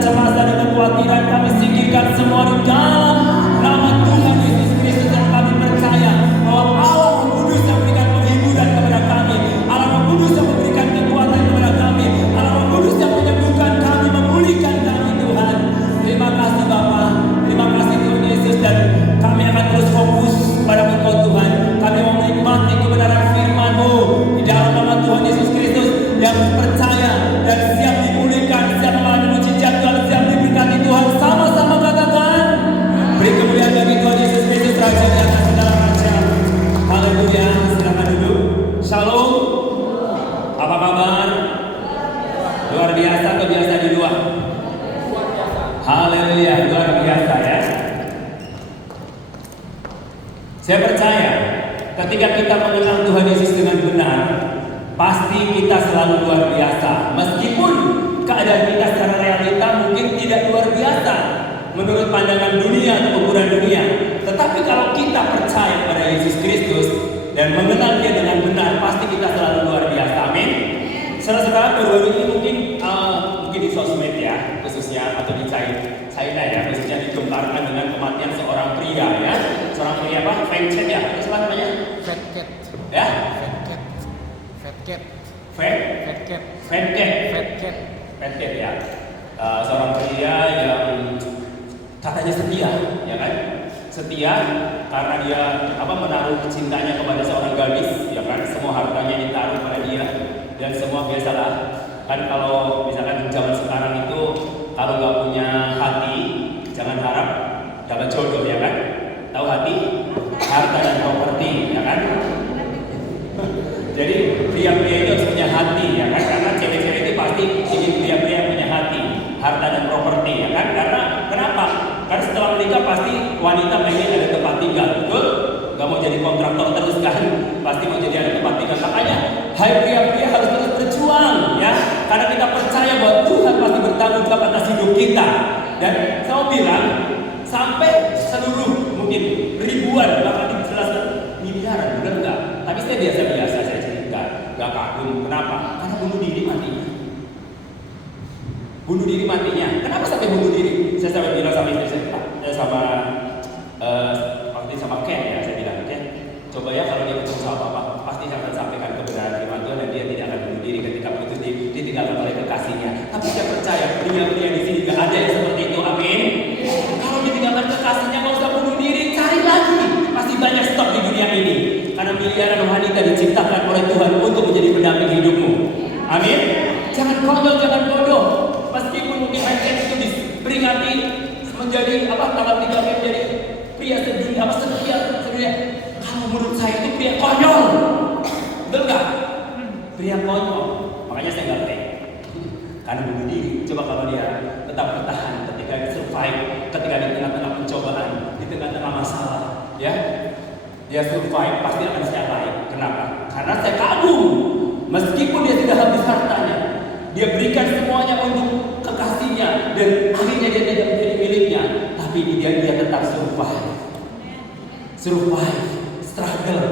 kecemasan dan kekhawatiran kami singkirkan semua di dalam nama Tuhan Yesus Kristus. Dan kami percaya bahwa Allah Roh Kudus yang memberikan penghiburan kepada kami, Allah Roh Kudus yang memberikan kekuatan kepada kami, Allah Roh Kudus yang menyembuhkan kami, memulihkan kami Tuhan. Terima kasih Bapa, terima kasih Tuhan Yesus, dan kami akan terus fokus pada Engkau Tuhan. Kami mau menikmati kebenaran firman-Mu di dalam nama Tuhan Yesus Kristus, yang percaya dan siap dipulihkan, siap mengalami mujizat Tuhan, siap diberkati Tuhan. Sama-sama katakan, beri kemuliaan bagi Tuhan Yesus Kristus, Raja di atas segala raja. Haleluya, silakan duduk. Shalom. Apa kabar? Luar biasa atau biasa di luar? Haleluya, luar biasa ya. Saya percaya ketika kita mengenal Tuhan Yesus dengan benar, pasti kita selalu luar biasa. Meskipun keadaan kita secara realita mungkin tidak luar biasa menurut pandangan dunia atau ukuran dunia, tetapi kalau kita percaya pada Yesus Kristus dan mengenal Dia dengan benar, pasti kita selalu luar biasa. Amin. Saudara-saudara, baru-baru ini mungkin di sosmed ya, khususnya atau di China ya, khususnya digemparkan dengan kematian seorang pria ya. Seorang pria apa? Fat Cat ya? Itu apa namanya? Fat Cat. Ya? Fat Cat ya. Seorang pria yang katanya setia, ya kan? Setia karena dia menaruh cintanya kepada seorang gadis, ya kan? Semua hartanya ditaruh pada dia, dan semua biasalah kan, kalau misalkan zaman sekarang itu kalau nggak punya hati jangan harap dapat jodoh, ya kan? Tahu hati, harta dan properti, ya kan? Jadi pria-pria itu harus punya hati, ya kan? Karena cewek-cewek itu pasti ingin pria-pria yang punya hati, harta dan properti, ya kan? Karena kenapa? Karena setelah menikah pasti wanita pengen ada tempat tinggal, betul? Gak mau jadi kontraktor terus kan? Pasti mau jadi ada tempat tinggal. Makanya, hai pria-pria harus terus berjuang, ya. Karena kita percaya bahwa Tuhan pasti bertanggung jawab atas hidup kita. Dan saya bilang, sampai seluruh mungkin ribuan, bahkan dijelaskan miliaran, benar enggak? Tapi saya biasa-biasa saya cerita, gak kagum. Kenapa? Karena bunuh diri matinya. Bunuh diri matinya. Kenapa sampai bunuh diri? Saya sampai bilang sama istri saya, sama Ken ya, saya bilang, Ken, coba ya kalau dia ketemu sama Papa, pasti akan sampaikan kebenaran firman Tuhan dan dia tidak akan bunuh diri ketika putus ditinggalkan oleh kekasihnya. Tapi saya percaya pria-pria di sini gak ada yang seperti itu, amin. Kalau ditinggalkan kekasihnya gak usah bunuh diri, cari lagi. Pasti banyak stok di dunia ini. Karena miliaran wanita diciptakan oleh Tuhan untuk menjadi pendamping hidupmu, amin. Jangan konyol, jangan bodoh. Meskipun mungkin Ken itu diperingati menjadi tanggal 3 Mei menjadi pria sedunia, sedunia. Kalau menurut saya itu pria konyol, betul nggak? Pria konyol. Makanya saya nggak tega. Karena bunuh diri. Coba kalau dia tetap bertahan ketika survive, ketika di tengah-tengah pencobaan, di tengah-tengah masalah, ya, dia survive pasti akan saya baik. Kenapa? Karena saya kagum. Meskipun dia tidak habis hartanya, dia berikan semuanya untuk kekasihnya dan akhirnya dia tidak menjadi miliknya, tapi dia tetap survive, struggle,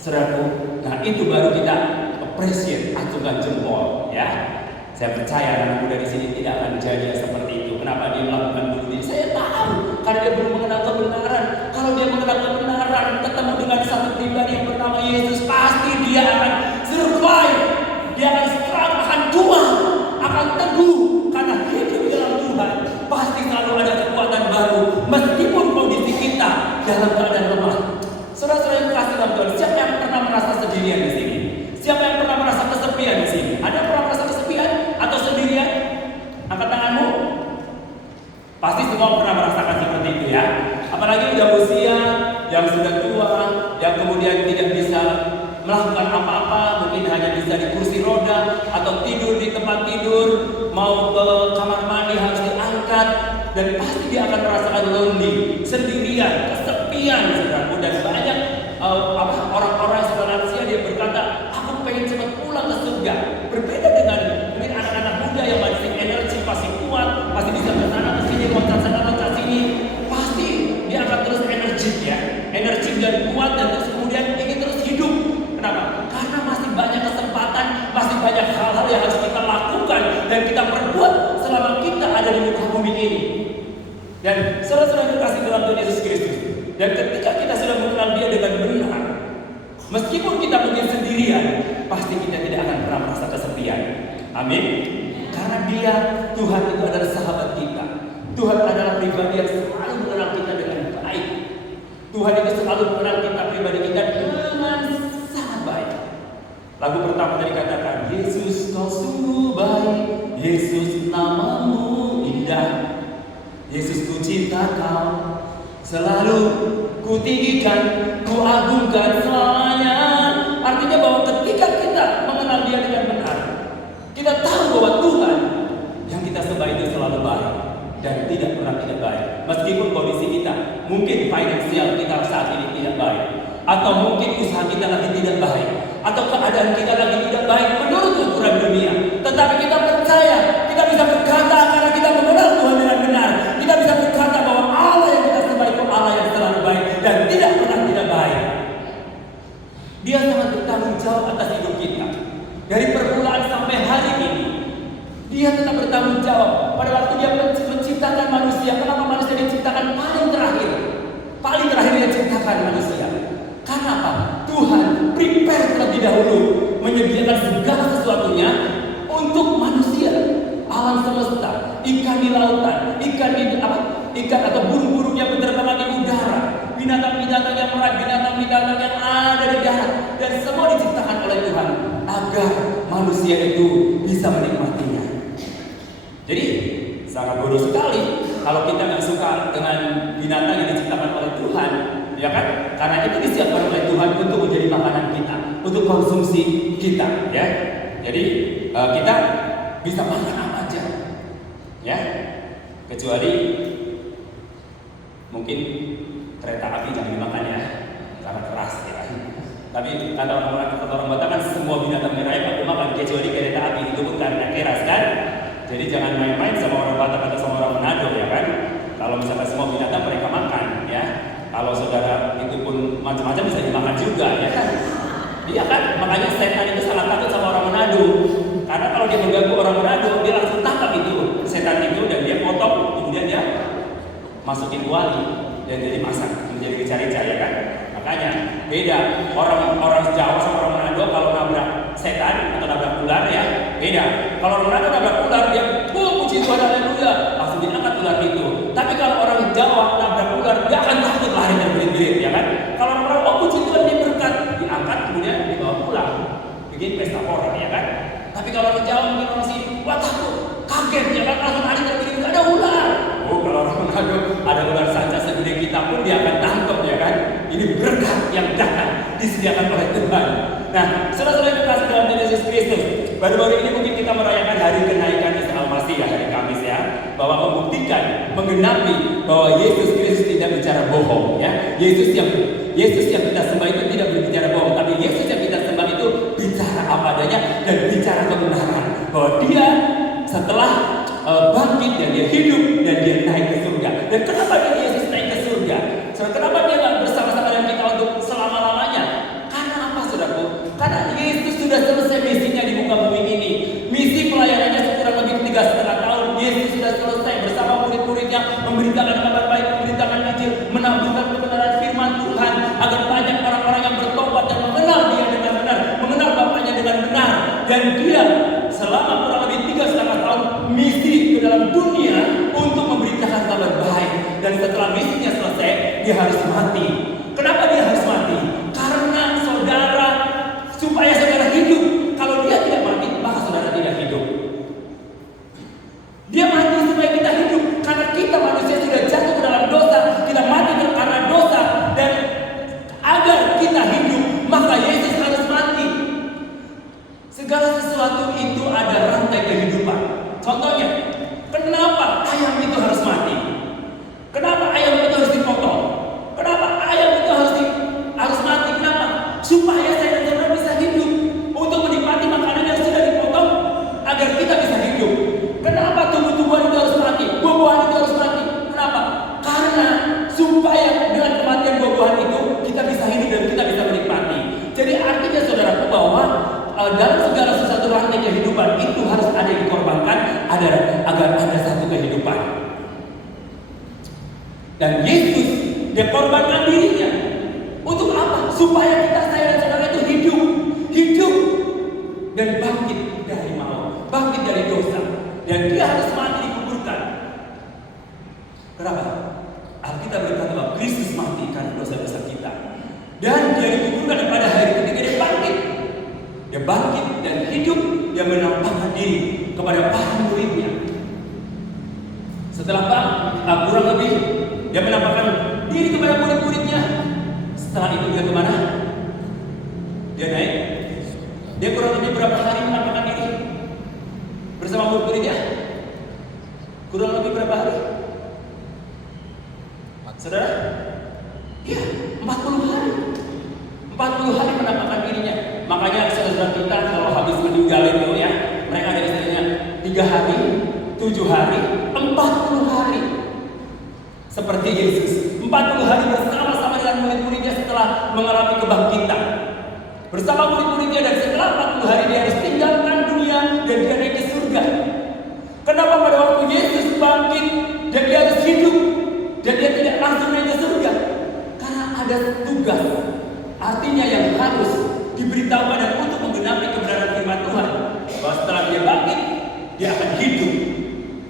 saudaraku. Nah itu baru kita appreciate, acungkan jempol, ya. Saya percaya anak muda di sini tidak akan jadi seperti itu. Kenapa dia melakukan bunuh diri? Saya tahu, karena dia belum mengenal kebenaran. Kalau dia mengenal kebenaran, ketemu dengan satu pribadi yang bernama Yesus, pasti dia akan survive, dia akan struggle, akan kuat, akan teguh, karena hidup dalam Tuhan pasti selalu ada kekuatan baru, meskipun kondisi kita dalam keadaan lemah. Saudara-saudara yang kasih dalam Tuhan, siapa yang pernah merasa sendirian di sini? Siapa yang pernah merasa kesepian di sini? Ada yang pernah merasa kesepian atau sendirian? Angkat tanganmu. Pasti semua pernah merasakan seperti itu ya. Apalagi udah usia yang sudah tua, yang kemudian tidak bisa melakukan apa-apa, mungkin hanya bisa di kursi roda atau tidur di tempat tidur, mau ke kamar mandi harus diangkat, dan pasti dia akan merasakan lonely, sendirian, kesepian, saudaraku. Dan banyak orang-orang yang sudah lansia dia berkata, aku pengen cepat pulang ke surga. Berbeda dengan mungkin anak-anak muda yang masih energi, masih kuat, masih bisa ke sana ke sini, loncat sana loncat sini, pasti dia akan terus energi ya, energi dan kuat, dan terus kemudian ingin terus hidup. Kenapa? Karena masih banyak kesempatan, masih banyak hal-hal yang harus kita lakukan dan kita perbuat selama kita ada ini. Dan saudara-saudara kasih dalam Tuhan Yesus Kristus. Dan ketika kita sudah mengenal Dia dengan benar, meskipun kita mungkin sendirian, pasti kita tidak akan pernah merasa kesepian. Amin. Karena Dia, Tuhan itu adalah sahabat kita. Tuhan adalah pribadi yang selalu mengenal kita dengan baik. Tuhan itu selalu mengenal kita, pribadi kita dengan sangat baik. Lagu pertama tadi katakan, Yesus kau sungguh baik, Yesus namamu indah, Yesus ku cinta kau, selalu ku tinggikan, ku agungkan selamanya. Artinya bahwa ketika kita mengenal Dia dengan benar, kita tahu bahwa Tuhan yang kita sembah itu selalu baik dan tidak pernah tidak baik. Meskipun kondisi kita, mungkin finansial kita saat ini tidak baik, atau mungkin usaha kita lagi tidak baik, atau keadaan kita lagi tidak baik menurut ukuran dunia, tetapi kita percaya, kita bisa berkata karena kita mengenal Tuhan dengan benar, kita bisa berkata bahwa Allah yang kita sembah itu Allah yang selalu baik dan tidak pernah tidak baik. Dia sangat bertanggung jawab atas hidup kita. Dari permulaan sampai hari ini, Dia tetap bertanggung jawab. Pada waktu Dia menciptakan manusia, kenapa manusia diciptakan paling terakhir? Paling terakhir Dia ciptakan manusia. Karena apa? Tuhan prepare terlebih dahulu, menyediakan segala sesuatunya untuk manusia. Alam semesta, ikan di lautan, ikan atau burung-burung yang berterbangan di udara, binatang-binatang yang merat, binatang-binatang yang ada di darat, dan semua diciptakan oleh Tuhan agar manusia itu bisa menikmatinya. Jadi sangat bodoh sekali kalau kita nggak suka dengan binatang yang diciptakan oleh Tuhan, ya kan? Karena itu disiapkan oleh Tuhan untuk menjadi makanan kita, untuk konsumsi kita, ya. Jadi kita bisa makan apa aja, ya. Kecuali mungkin kereta api jangan dimakan ya, karena keras ya. Tapi kata orang Batak kan semua binatang merah yang makan kecuali kereta api, itu pun karena keras kan. Jadi jangan main-main sama orang Batak atau sama orang Manado ya kan. Kalau misalkan semua binatang mereka makan ya. Kalau saudara itu pun macam-macam bisa dimakan juga ya kan. Iya kan, makanya setan itu sangat takut sama orang Manado. Karena kalau dia mengganggu orang Manado, dia langsung tangkap itu setan itu dan dia potong, kemudian dia masukin kuali dan jadi masak menjadi rica-rica ya kan. Makanya beda orang Jawa sama orang Manado kalau nabrak setan atau nabrak ular ya beda. Kalau orang Manado nabrak ular dia puji Tuhan haleluya langsung diangkat ular itu. Tapi kalau orang Jawa nabrak ular dia akan takut lari dan berit-berit ya kan. Kalau orang puji Tuhan dia berkat diangkat kemudian dibawa pulang bikin pesta pora ya kan. Tapi kalau orang Jawa mungkin orang sini wah takut kaget ya kan langsung lari dan berit ada ular. Oh kalau orang Manado ada ular sanca segede kita pun dia akan tangkap ya kan. Ini berkat yang datang disediakan oleh Tuhan. Nah, saudara-saudara yang kasih dalam Tuhan Yesus Kristus, baru-baru ini mungkin kita merayakan hari kenaikan Isa Al-Masih ya, hari Kamis ya, bahwa membuktikan, menggenapi bahwa Yesus Kristus tidak bicara bohong ya. Yesus yang kita sembah itu tidak berbicara bohong, tapi Yesus yang kita sembah itu bicara apa adanya dan bicara kebenaran. Bahwa Dia setelah bangkit dan Dia hidup dan Dia naik ke surga. Dan kenapa Yesus naik ke surga? Kenapa Dia nggak bersama-sama dengan kita untuk selama-lamanya? Karena apa saudaraku? Karena Yesus sudah selesai misinya di muka bumi ini. Misi pelayanannya kurang lebih 3,5 tahun. Yesus sudah selesai bersama murid-muridnya memberitakan kabar baik, memberitakan Injil, menambahkan kebenaran firman Tuhan agar banyak orang-orang yang bertobat dan mengenal Dia dengan benar, mengenal Bapaknya dengan benar. Dan Dia selama kurang lebih 3,5 tahun misi ke dalam dunia untuk memberitakan kabar baik. Dan setelah misinya selesai, Dia harus mati. Kenapa Dia harus mati? Karena saudara, supaya saudara hidup. Kalau Dia tidak mati, maka saudara tidak hidup. Dia mati supaya kita hidup. Karena kita manusia sudah jatuh ke dalam dosa, kita mati karena dosa. Dan agar kita hidup, maka Yesus harus mati. Segala sesuatu itu ada rantai kehidupan. Contohnya, kenapa ayam itu harus mati? Kenapa ayam itu harus dipotong? Kenapa ayam itu harus mati? Kenapa? Supaya saya dan saudara bisa hidup untuk menikmati makanan yang sudah dipotong agar kita bisa hidup. Kenapa tumbuh-tumbuhan itu harus mati? Buah-buahan itu harus mati. Kenapa? Karena supaya dengan kematian buah-buahan itu kita bisa hidup dan kita bisa menikmati. Jadi artinya saudaraku bahwa dalam segala sesuatu rantai kehidupan itu harus ada yang dikorbankan agar ada satu kehidupan. Dan Yesus, dia korbankan dirinya. Untuk apa? Supaya kita, saya dan saudara itu hidup dan bangkit dari maut, bangkit dari dosa. Dan dia harus mati, dikuburkan. Kenapa? Alkitab berkata bahwa Kristus mati karena dosa-dosa kita. Dan dia dikuburkan pada hari ketiga dia bangkit. Dia bangkit dan hidup. Dia menampakkan diri kepada para muridnya. Setelah kurang lebih dia menampakkan diri kepada murid-muridnya. Setelah itu dia kemana? Dia naik. Dia kurang lebih berapa hari menampakkan diri bersama murid-muridnya? Kurang lebih berapa hari? Saudara? Ya, 40 hari. 40 hari menampakkan dirinya. Makanya saudara kita kalau habis meninggal itu ya, mereka ada istilahnya 3 hari, 7 hari, 40 hari. Seperti Yesus, 40 hari bersama-sama dengan murid-muridnya setelah mengalami kebangkitan. Bersama murid-muridnya, dan setelah 40 hari dia harus tinggalkan dunia dan dia naik ke surga. Kenapa pada waktu Yesus bangkit dan dia harus hidup dan dia tidak langsung naik ke surga? Karena ada tugas, artinya yang harus diberitahukan dan untuk menggenapi kebenaran firman Tuhan, bahwa setelah dia bangkit dia akan hidup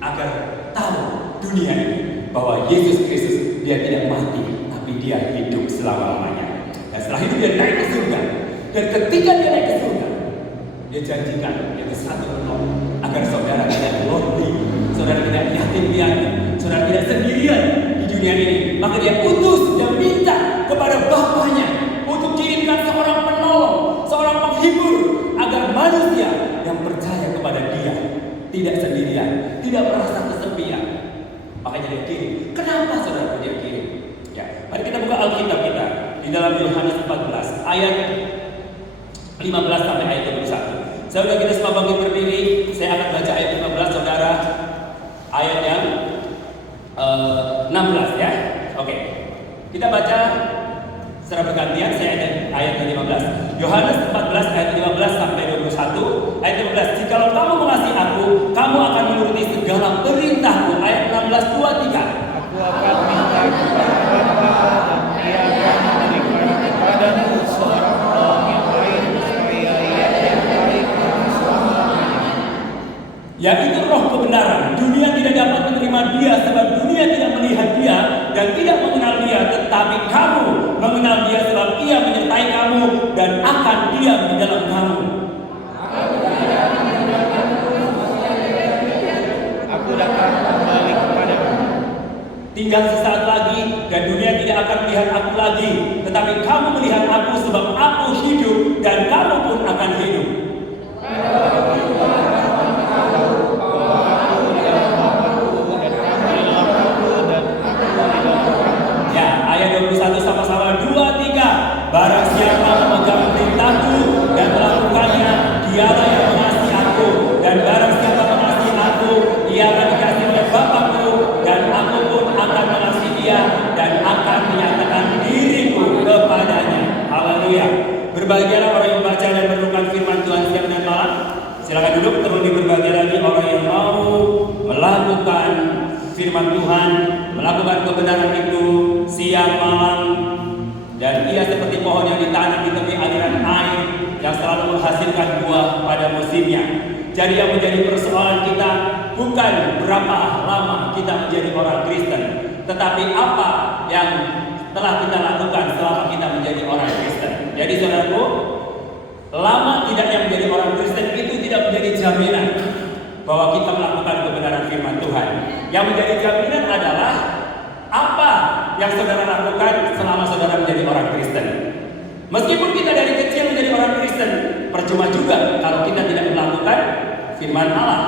agar tahu dunia ini bahwa Yesus Kristus dia tidak mati tapi dia hidup selama-lamanya. Dan setelah itu dia naik ke surga. Dan ketika dia naik ke surga, dia janjikan yaitu satu menolong agar saudara tidak lonely, saudara tidak yatim piatu, saudara tidak sendirian di dunia ini. Maka dia utus dan minta kepada Bapaknya untuk kirimkan seorang penolong, seorang penghibur, agar manusia yang percaya kepada dia tidak sendirian, tidak merasa kesepian. Makanya dia kirim. Kenapa saudara dia kirim? Ya, mari kita buka Alkitab kita di dalam Yohanes 14 ayat 15 sampai ayat 21. Saudara kita semua bangkit berdiri. Saya akan baca ayat 15, saudara. Ayat yang 16 ya. Oke. Kita baca secara bergantian. Saya ayat 15. Yohanes 14 ayat 15 sampai 21. Ayat 15. Jikalau kamu mengasihi aku, kamu akan menuruti segala perintahku. Ayat 16, 23. Aku akan minta kepada Bapa dan Dia akan memberikan kepadamu seorang penolong yang lain supaya Ia terbaik selama-lamanya. Yaitu Roh kebenaran. Dunia tidak dapat menerima Dia sebab dunia tidak melihat Dia dan tidak mengenal Dia, tetapi kamu mengenal Dia sebab Ia menyertai kamu dan akan diam di dalam kamu. Aku datang kembali kepadamu. Tinggal sesaat lagi dan dunia tidak akan melihat aku lagi, tetapi kamu melihat aku sebab aku hidup dan kamu pun akan hidup. Ya, ayat 21 sama-sama 2, 3. Barang siapa memegang perintahku dan melakukannya, dialah yang mengasihi aku, dan barang siapa mengasihi aku, ia akan dikasihi oleh Bapakku, dan aku pun akan mengasihi dia dan akan menyatakan diriku kepadanya. Haleluya. Berbahagialah orang yang membaca dan merenungkan firman Tuhan siang dan malam. Silakan duduk. Terlebih berbahagia lagi orang yang mau melakukan firman Tuhan, melakukan kebenaran itu siang malam. Dan ia seperti pohon yang ditanam di tepi aliran air yang selalu menghasilkan buah pada musimnya. Jadi yang menjadi persoalan kita bukan berapa lama kita menjadi orang Kristen, tetapi apa yang telah kita lakukan selama kita menjadi orang Kristen. Jadi saudaraku, lama tidaknya menjadi orang Kristen itu tidak menjadi jaminan bahwa kita melakukan kebenaran firman Tuhan. Yang menjadi jaminan adalah apa yang saudara lakukan selama saudara menjadi orang Kristen. Meskipun kita dari kecil menjadi orang Kristen, percuma juga kalau kita tidak melakukan firman Allah.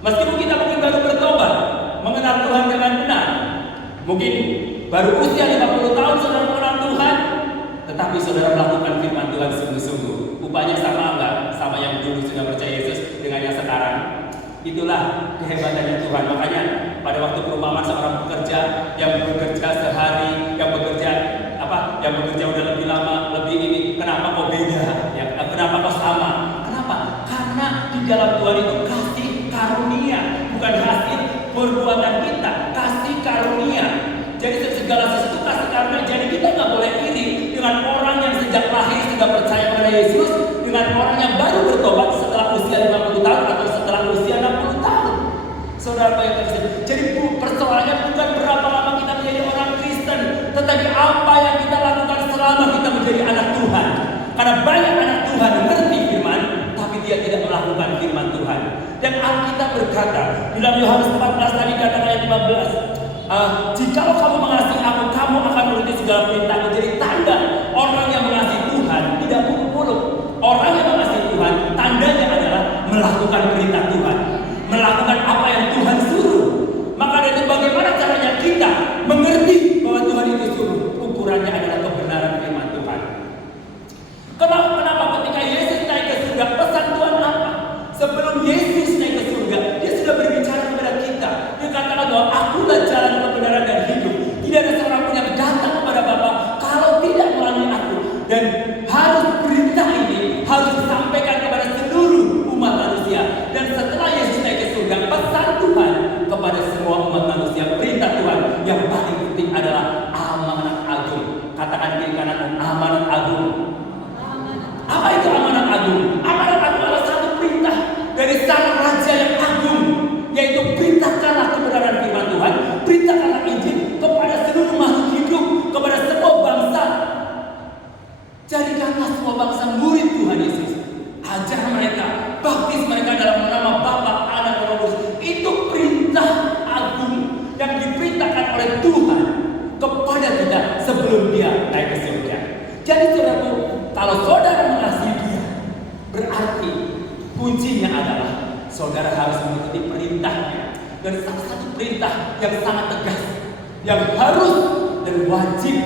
Meskipun kita mungkin baru bertobat, mengenal Tuhan dengan benar, mungkin baru usia 50 tahun saudara mengenal Tuhan, tetapi saudara melakukan firman Tuhan sungguh-sungguh. Upahnya sama enggak? Sama yang dulu sudah percaya Yesus dengan yang sekarang. Itulah kehebatannya Tuhan. Makanya pada waktu perumpamaan seorang pekerja yang bekerja sehari, yang bekerja udah lebih lama, lebih ini, kenapa kok beda? Ya, kenapa kok sama? Kenapa? Karena di dalam Tuhan itu kasih karunia, bukan hasil perbuatan kita, kasih karunia. sudah percaya kepada Yesus dengan orang yang baru bertobat setelah usia 50 tahun atau setelah usia 60 tahun. Saudara yang terkasih, jadi persoalannya bukan berapa lama kita menjadi orang Kristen, tetapi apa yang kita lakukan selama kita menjadi anak Tuhan. Karena banyak anak Tuhan mengerti firman, tapi dia tidak melakukan firman Tuhan. Dan Alkitab berkata, di dalam Yohanes 14 tadi kata ayat 15, jikalau kamu mengasihi aku, kamu akan menuruti segala perintahku. Jadi tanda orang yang mengasihi Tuhan tidak muluk-muluk. Orang yang mengasihi Tuhan, tandanya adalah melakukan perintah Tuhan, melakukan apa yang Tuhan suruh. Maka dari itu bagaimana caranya kita mengerti bahwa Tuhan itu suruh? Ukurannya adalah kebenaran firman Tuhan. Kenapa ketika Yesus naik ke surga, pesan Tuhan apa? Sebelum Yesus naik ke surga, dia sudah berbicara kepada kita. Dia katakan bahwa akulah jalan, kebenaran dan hidup. Tidak ada seorang pun yang datang kepada Bapa kalau tidak melalui aku. Dan harus perintah ini harus disampaikan kepada seluruh umat manusia. Dan setelah Yesus naik ke surga, pesan Tuhan kepada semua umat manusia, perintah Tuhan yang paling penting adalah amanat agung. Katakan kiri kanan, amanat agung. Apa itu amanat agung? Amanat agung adalah satu perintah dari sang raja yang agung, yaitu perintahkanlah kebenaran firman Tuhan, perintahkanlah Injil kepada seluruh makhluk hidup, kepada semua bangsa. Jadikanlah semua bangsa murid Tuhan Yesus. Ajar mereka, baptis mereka dalam nama Bapa, Anak, dan Roh Kudus. Itu perintah agung yang diperintahkan oleh Tuhan kepada kita sebelum Dia naik ke surga. Jadi saudaraku, kalau saudara mengasihi Dia, berarti kuncinya adalah saudara harus mengikuti perintahnya. Dan salah satu perintah yang sangat tegas, yang harus dan wajib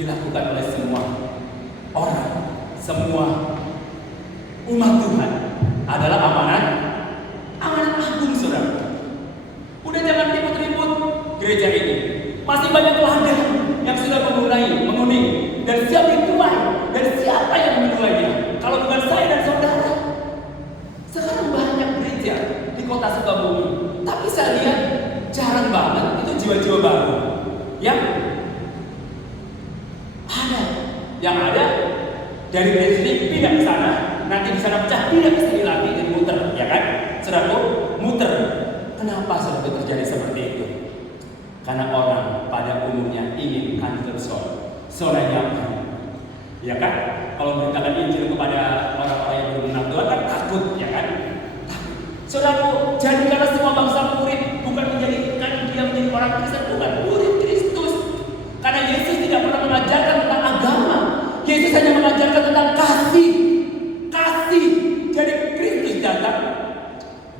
dilakukan oleh semua orang, semua umat Tuhan adalah amanat agung, saudara. Udah jangan ribut-ribut gereja ini. Masih banyak ladang yang sudah menguning dan siap dituai. Dan siapa yang menuainya? Kalau bukan saya dan saudara. Sekarang banyak gereja di kota Sukabumi, tapi saya lihat jarang banget itu jiwa-jiwa baru yang ada. Yang ada dari sini pindah ke sana, nanti di sana pecah, pindah ke sini lagi, dan muter, ya kan? Saudara, muter. Kenapa saudara terjadi seperti itu? Karena orang pada umumnya ingin comfort zone. Zonanya apa? Ya kan? Kalau memberitakan Injil kepada orang-orang yang belum mengenal Tuhan kan takut, ya kan? Saudara, jadikanlah semua bangsa murid, bukan menjadikan dia menjadi orang Kristen, bukan murid Kristus. Karena Yesus tidak pernah mengajarkan tentang agama. Yesus hanya mengajarkan tentang kasih. Kasih. Jadi Kristus datang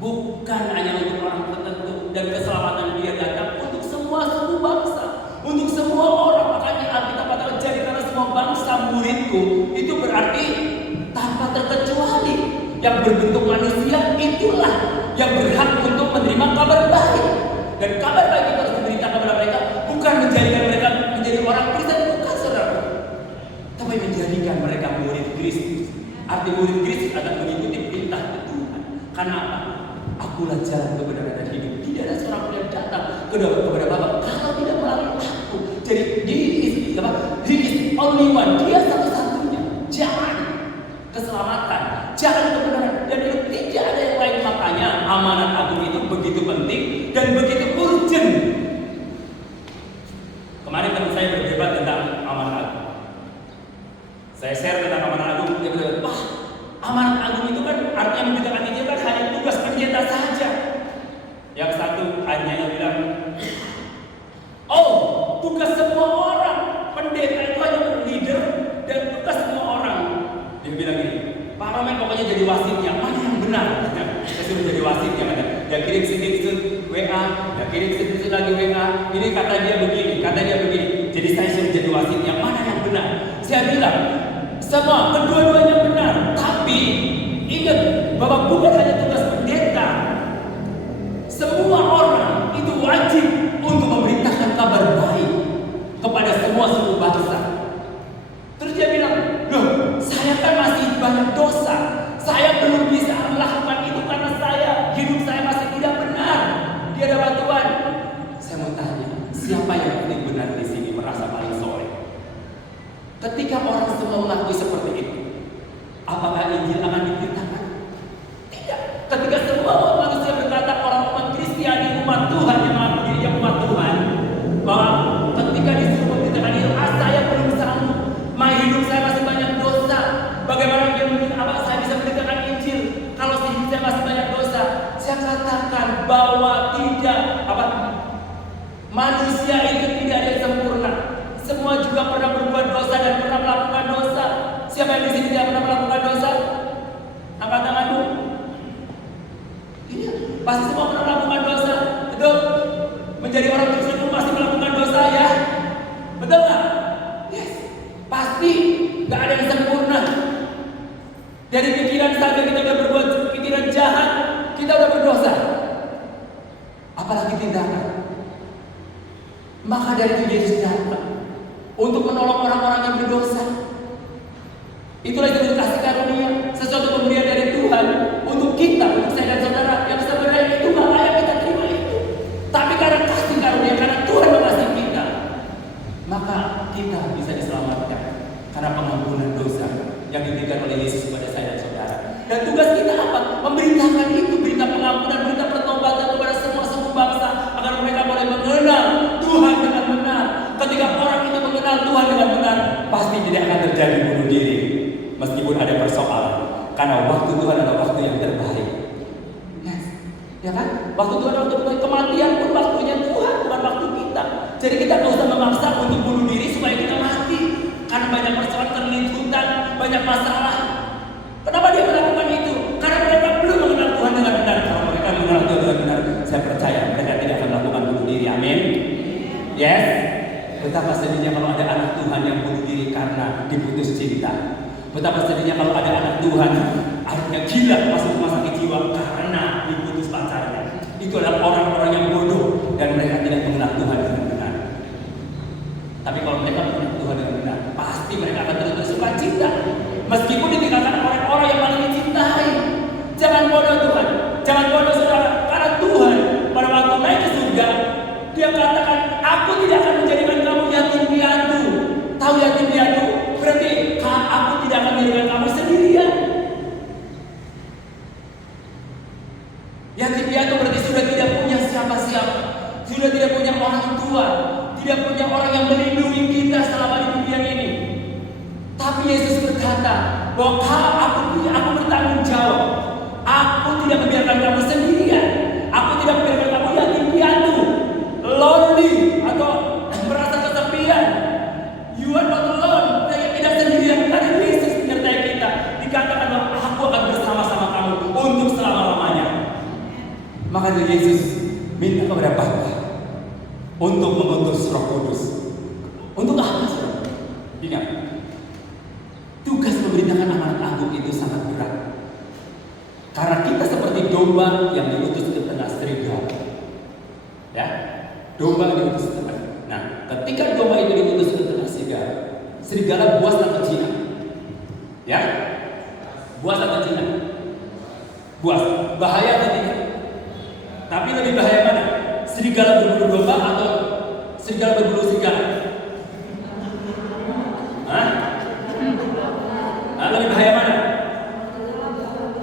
bukan hanya untuk orang tertentu, dan keselamatan Dia datang untuk semua suku bangsa, untuk semua orang. Makanya Alkitab katakan, jadikanlah semua bangsa muridku. Itu berarti tanpa terkecuali. Yang berbentuk manusia itulah yang berhak untuk menerima kabar baik. Dan kabar baik itu harus diberitakan kepada mereka, bukan menjadikan mereka menjadi orang Kristen, bukan saudara, tapi menjadikan mereka murid Kristus. Arti murid Kristus akan mengikuti perintah Tuhan. Karena apa? Akulah jalan, kebenaran dan hidup. Tidak ada seorang pun yang datang kepada Bapa kalau tidak melalui aku. Jadi He is only one. Dia satu-satunya jalan keselamatan, jalan kebenaran, dan itu tidak ada yang lain. Makanya amanat agung itu begitu penting dan begitu urgent. Kemarin teman saya berdebat tentang amanat agung. Saya share tentang amanat agung. Dia bilang, wah, amanat agung itu kan artinya memberitakan Injil kan hanya tugas pendeta saja. Yang satu hanya yang bilang, oh, tugas semua orang. Pendeta itu hanya leader dan tugas semua orang. Dia bilang gini, Pak Romen pokoknya jadi wasitnya, mana yang benar? Saya suruh jadi wasitnya, kan? Dia kirim sedikit WA, dia kirim sedikit lagi WA. Ini kata dia begini, kata dia begini. Jadi saya suruh jadi wasitnya, mana yang benar? Saya bilang, semua kedua-duanya benar. Tapi ingat bahwa bukan hanya tugas pendeta. Semua orang itu wajib untuk memberitakan kabar baik kepada semua suku bangsa. Terus dia bilang, loh, saya kan masih banyak dosa. Saya belum bisa melakukan itu karena hidup saya masih tidak benar di hadapan Tuhan. Saya mau tanya, siapa yang paling benar di sini merasa paling soleh? Ketika orang semua semua mengakui seperti itu. Apakah Injil akan diberitakan? Tidak. Ketika semua manusia berkata orang umat Kristiani, umat Tuhan yang mengaku dirinya umat Tuhan, bahwa ketika disuruh memberitakan itu, saya belum sanggup, hidup saya masih banyak dosa. Bagaimana dia saya bisa memberitakan Injil kalau hidup saya masih banyak dosa? Saya katakan bahwa tidak, manusia itu tidak ada yang sempurna. Semua juga pernah berbuat dosa dan pernah melakukan dosa. Siapa yang di sini tidak pernah melakukan dosa? Angkat tanganmu. Iya, pasti semua pernah melakukan dosa. Betul? Menjadi orang Kristen pun pasti melakukan dosa ya. Betul nggak? Yes. Pasti nggak ada yang sempurna. Dari pikiran saja kita udah berbuat pikiran jahat, kita udah berdosa. Apalagi tindakan. Maka dari itu Yesus datang untuk menolong orang-orang yang berdosa. Itulah yang kasih karunia, sesuatu pemberian dari Tuhan untuk kita, untuk saya dan saudara yang sebenarnya itu nggak layak kita terima itu. Tapi karena kasih karunia, karena Tuhan mengasihi kita, maka kita bisa diselamatkan karena pengampunan dosa yang diberikan oleh Yesus kepada saya dan saudara. Dan tugas kita apa? Memberitakan itu, berita pengampunan, berita pertobatan kepada semua suku bangsa agar mereka boleh mengenal Tuhan dengan benar. Ketika orang itu mengenal Tuhan dengan benar, pasti tidak akan terjadi bunuh diri. Meskipun ada persoalan, karena waktu Tuhan adalah waktu yang terbaik. Yes. Ya kan? Waktu Tuhan adalah waktu terbaik. Kematian pun waktunya Tuhan, bukan waktu kita. Jadi kita tidak usah memaksa untuk bunuh diri supaya kita mati. Karena banyak persoalan, terlilit hutan, banyak masalah. Kenapa dia melakukan itu? Karena mereka belum mengenal Tuhan dengan benar. Kalau mereka mengenal Tuhan dengan benar, saya percaya mereka tidak akan melakukan bunuh diri. Amin. Yes. Betapa sedihnya kalau ada anak Tuhan yang bunuh diri karena diputus cinta. Betapa sedihnya kalau ada anak Tuhan akhirnya gila masuk rumah sakit jiwa karena diputus pacarnya. Itu adalah orang-orang yang bodoh dan mereka tidak mengenal Tuhan dengan benar. Tapi kalau mereka mengenal Tuhan dengan benar, pasti mereka akan terus bersuka cita. Meskipun ditinggalkan orang-orang yang paling dicintai. Jangan bodoh Tuhan, jangan bodoh saudara. Karena Tuhan pada waktu naik ke surga, Dia katakan, aku tidak akan menjadikan kamu yatim piatu. Tahu yatim piatu? Berarti aku tidak akan menjadikan kamu sendirian. Yatim piatu berarti sudah tidak punya siapa-siapa, sudah tidak punya orang tua, tidak punya orang yang melindungi kita selama di dunia ini. Tapi Yesus berkata bahwa aku bertanggung jawab. Aku tidak membiarkan kamu sendirian. Aku tidak membiarkan kamu yatim piatu, lonely atau merasa kesepian. You are not alone. Saya tidak sendirian. Karena Yesus menyertai kita. Dikatakan bahwa aku akan bersama-sama kamu untuk selama-lamanya. Maka Yesus minta kepada Bapa untuk mengutus Roh Kudus. Untuk apa saudara? Ingat, tugas memberitakan amanat agung itu sangat berat. Karena kita seperti domba yang diutus ke tengah serigala. Ya, domba yang diutus ke tengah. Nah, ketika domba itu diutus ke tengah serigala, serigala buas atau jinak? Ya, buas atau jinak? Buas. Bahaya atau tidak? Tapi lebih bahaya mana? Serigala berbulu domba atau serigala berbulu serigala? Hah? Lebih bahaya mana?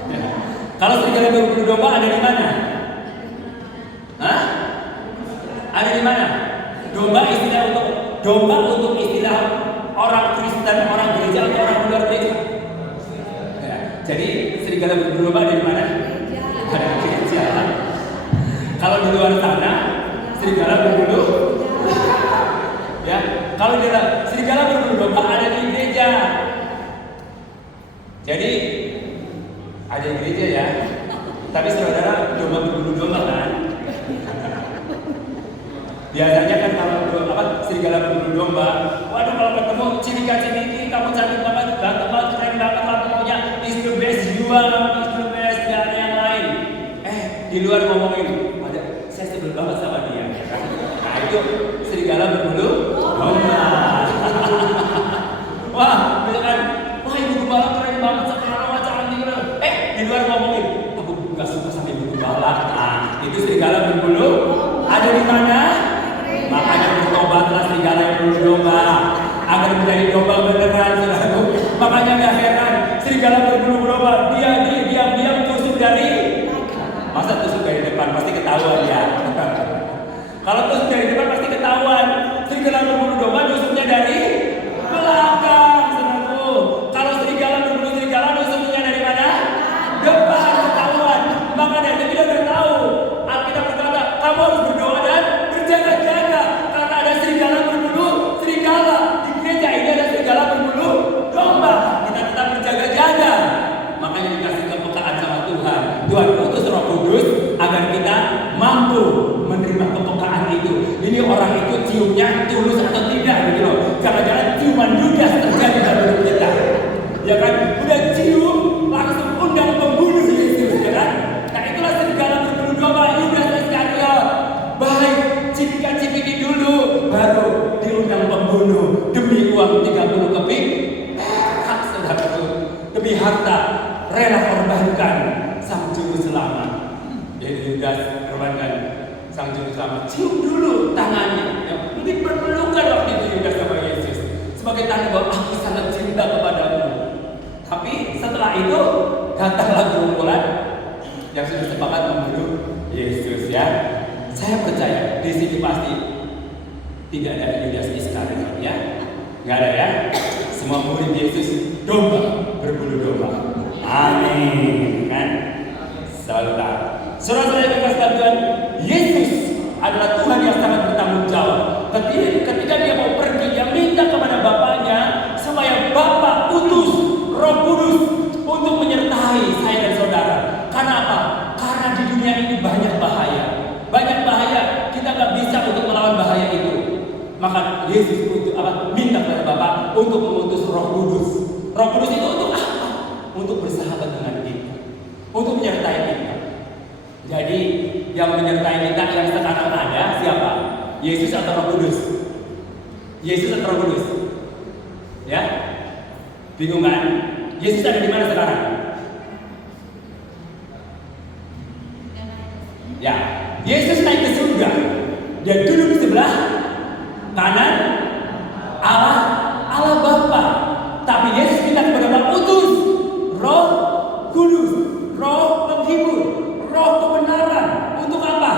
Ya. Kalau serigala berbulu domba ada di mana? Hah? Ada di mana? Domba untuk istilah orang Kristen, orang gereja atau orang luar gereja. Ya. Jadi serigala berbulu domba ada di mana? Ada di gereja. Kalau di luar sana serigala berbulu, ya. Kalau di serigala berbulu domba ada di gereja. Jadi ada di gereja ya. Tapi saudara domba berbulu domba kan? Biasanya kan kalau serigala berbulu domba, waduh kalau ketemu ciri-ciri kamu cantik banget, ganteng banget, keren banget lah pokoknya, is the best jual, is the best, gak ada yang lain. Di luar ngomongin, saya sebel banget sama dia. Nah itu serigala berbulu domba. Wah, misalkan, wah ibu gembala keren banget sekarang cantik. Di luar ngomongin, aku nggak suka sama ibu gembala. Nah, itu serigala berbulu ada di mana? Makanya bertobatlah serigala yang berbulu domba agar menjadi domba beneran, saudaraku. Makanya gak heran serigala berbulu domba dia diam-diam tusuk dari, masa tusuk dari depan pasti ketahuan ya. Kalau tusuk dari depan pasti ketahuan. Serigala berbulu domba tusuknya dari belakang, saudaraku. Kalau serigala berbulu serigala tusuknya dari mana? Depan, ketahuan. Maka dari itu kita bertahu. Alkitab berkata, kamu harus berdoa dan berjaga-jaga karena ada serigala berbulu serigala. Di gereja ini ada serigala berbulu domba. Kita tetap berjaga-jaga. Makanya dikasih kepekaan sama Tuhan. Tuhan utus Roh Kudus agar kita mampu menerima kepekaan itu. Ini orang itu ciumnya tulus atau tidak gitu loh. Jangan-jangan ciuman Yudas terjadi dalam hidup kita. Ya kan? Udah cium langsung undang pembunuh Yesus, ya kan? Nah itulah serigala berbulu domba Yudas Iskariot. Baik, cipika-cipiki dulu baru diundang pembunuh demi uang 30 keping. Hak saudaraku, demi harta rela korbankan sang juru selamat. Jadi Yudas korbankan sang juru selamat. Cium dulu tangannya. Ya, mungkin berpelukan waktu itu Yudas sama Yesus sebagai tanda bahwa aku sangat cinta kepadamu. Tapi setelah itu datanglah gerombolan yang sudah sepakat membunuh Yesus ya. Saya percaya di sini pasti tidak ada Yudas Iskariot ya. Nggak ada ya. Semua murid Yesus domba berbulu domba. Amin kan. Selalu tahu. Saudara-saudara yang dikasihi Tuhan, Yesus adalah Tuhan yang sangat bertanggung jawab. Ketika dia mau pergi, dia minta kepada Bapaknya supaya Bapa utus Roh Kudus untuk menyertai saya dan saudara. Karena apa? Karena di dunia ini banyak bahaya. Banyak bahaya, kita nggak bisa untuk melawan bahaya itu. Maka Yesus minta kepada Bapa untuk mengutus Roh Kudus. Roh Kudus itu untuk apa? Untuk bersahabat dengan kita, untuk menyertai kita. Jadi yang menyertai kita yang sekarang ada siapa? Yesus atau Roh Kudus? Yesus atau Roh Kudus? Ya? Bingung kan? Yesus ada di mana sekarang? Ya, Yesus naik ke surga. Dia duduk di sebelah kanan Allah Bapa. Tapi Yesus minta kepada Bapa utus Roh Kudus, Roh penghibur, Roh kebenaran. Untuk apa?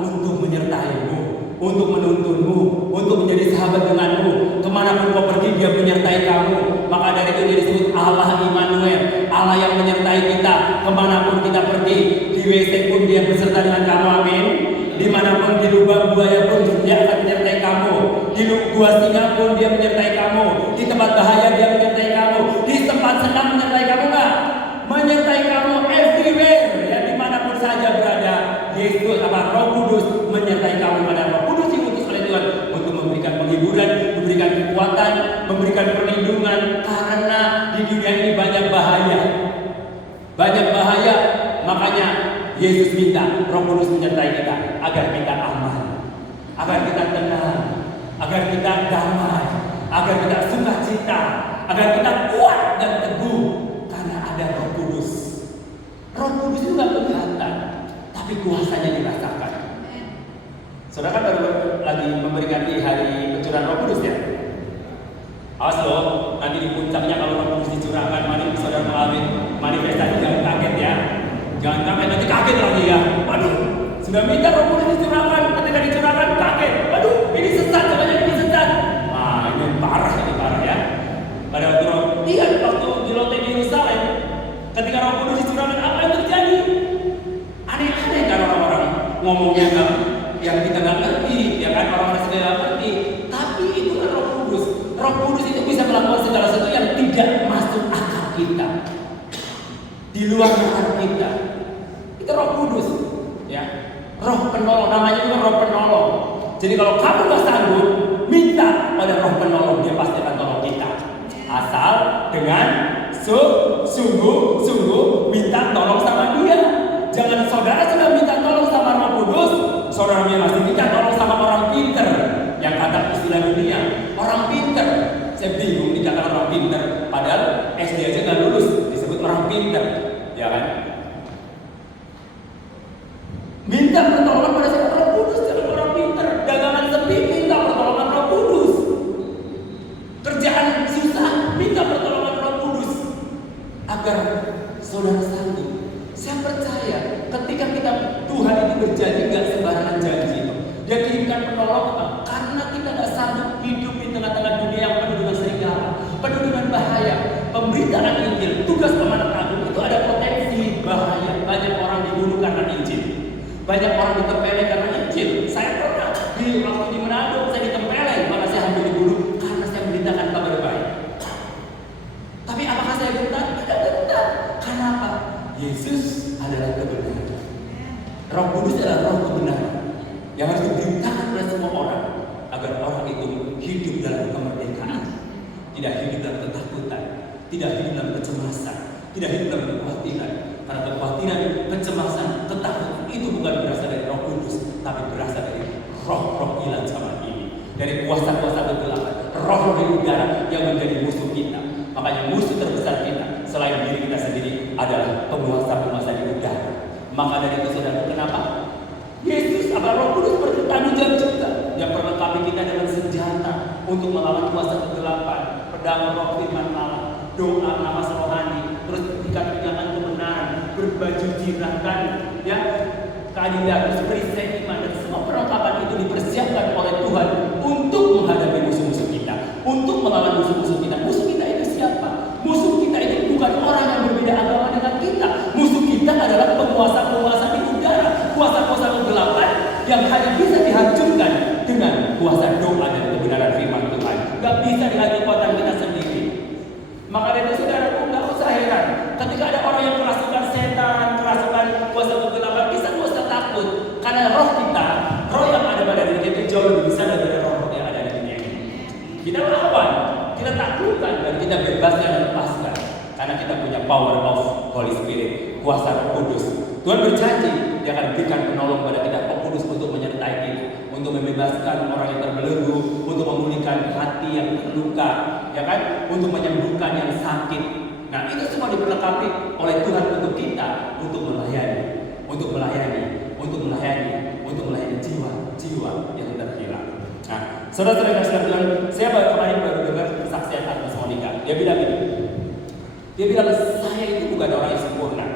Untuk menyertaimu, untuk menuntunmu, untuk menjadi sahabat denganmu. Kemanapun kau pergi, dia menyertai kamu. Maka dari itu dia disebut Allah Immanuel, Allah yang menyertai kita. Kemanapun kita pergi, di WC pun dia beserta dengan kamu, amin. Dimanapun di lubang buaya pun dia akan menyertai kamu. Di gua singa pun dia menyertai kamu. Di tempat bahaya dia menyertai kamu. Di tempat senang menyertai kamu nggak? Menyertai kamu everywhere, ya dimanapun saja berada. Yesus Roh Kudus menyertai kamu. Pada Roh Kudus diutus oleh Tuhan untuk memberikan penghiburan, memberikan kekuatan, memberikan perlindungan. Karena di dunia ini banyak bahaya, banyak bahaya. Makanya Yesus minta Roh Kudus menyertai kita agar kita aman, agar kita tenang, agar kita damai, agar kita sukacita, agar kita kuat dan teguh. Karena ada Roh Kudus. Roh Kudus itu nggak kelihatan, tapi kuasanya dirasakan. Saudara kan baru lagi memperingati hari pencurahan Roh Kudus ya. Awas loh, nanti di puncaknya kalau Roh Kudus dicurahkan, mari saudara mengalami manifestasi, jangan kaget ya. Jangan kaget, nanti kaget lagi ya. Waduh, sudah minta Roh Kudus dicurahkan, ketika dicurahkan kaget. Waduh, ini sesat, katanya ini sesat. Nah, ini parah ya. Pada waktu di loteng di Yerusalem, ketika Roh Kudus dicurahkan, apa yang terjadi? Aneh-aneh kan orang-orang ngomongnya kan, yang kita nggak ngerti, ya kan orang-orang sudah nggak ngerti. Tapi itu kan Roh Kudus. Roh Kudus itu bisa melakukan segala sesuatu yang tidak masuk akal kita, di luar akal kita. Itu Roh Kudus, ya. Roh penolong, namanya juga Roh penolong. Jadi kalau kamu nggak sanggup, minta pada Roh penolong, dia pasti akan tolong kita. Asal dengan sungguh minta tolong sama dia. Jangan saudara sudah minta tolong sama Roh Kudus, saudara masih minta tolong sama orang pinter. Yang kata istilah dunia, orang pinter. Saya bingung dikatakan orang pinter, padahal SD aja nggak lulus disebut orang pinter, ya kan? Minta pertolongan pada siapa? Roh Kudus, jangan orang pinter. Dagangan sepi, minta pertolongan Roh Kudus. Kerjaan susah, minta pertolongan Roh Banyak orang ditempeleng karena Injil. Saya pernah waktu di Manado saya ditempeleng, maka saya hampir dibunuh karena saya memberitakan kabar baik. Tapi apakah saya gentar? Tidak gentar. Karena apa? Yesus adalah kebenaran. Roh Kudus adalah roh kebenaran yang harus diberitakan oleh semua orang agar orang itu hidup dalam kemerdekaan, tidak hidup dalam ketakutan, tidak hidup dalam kecemasan, tidak hidup dalam kekhawatiran. Karena kekhawatiran, kecemasan, ketakutan itu bukan berasal dari Roh Kudus, tapi berasal dari roh-roh hilang zaman ini, dari kuasa-kuasa kegelapan, roh-roh di udara yang menjadi musuh kita. Makanya musuh terbesar kita selain diri kita sendiri adalah penguasa-penguasa di udara. Maka dari itu saudara, kenapa? Yesus atau Roh Kudus bertanggung jawab juga yang perlengkapi kita dengan senjata untuk melawan kuasa kegelapan, pedang roh firman Allah, doa nafas rohani, terus tingkat kenyataan kebenaran, berbaju jirakan, ya keadilan, terus perisai iman, dan semua perlengkapan itu dipersiapkan oleh Tuhan untuk menghadapi musuh-musuh kita, untuk melawan musuh-musuh kita. Musuh kita itu siapa? Musuh kita itu bukan orang yang berbeda agama dengan kita. Musuh kita adalah penguasa-penguasa di udara, kuasa-kuasa kegelapan yang hanya bisa dihancurkan dengan kuasa doa dan kebenaran firman Tuhan. Gak bisa dengan kekuatan kita sendiri. Maka dari itu saudara, gak usah heran ketika ada orang yang kerasukan setan, kerasukan kuasa kegelapan, bisa gak usah takut. Karena roh kita, roh yang ada pada diri kita jauh lebih besar daripada roh yang ada di dunia ini. Kita lawan, kita taklukkan, dan kita bebaskan dan lepaskan. Karena kita punya power of Holy Spirit, kuasa Roh Kudus. Tuhan berjanji Dia akan berikan penolong pada kita, Roh Kudus, untuk menyertai kita, untuk membebaskan orang yang terbelenggu, untuk memulihkan hati yang terluka, ya kan, untuk menyembuhkan yang sakit. Nah, itu semua diperlengkapi oleh Tuhan untuk kita, untuk melayani, untuk melayani, untuk melayani, untuk melayani jiwa-jiwa yang terhilang. Nah, saudara-saudara yang sekalian, saya kemarin baru dengar kesaksian Agnes Monica. Dia bilang ini. Dia bilang, saya itu bukan orang yang sempurna.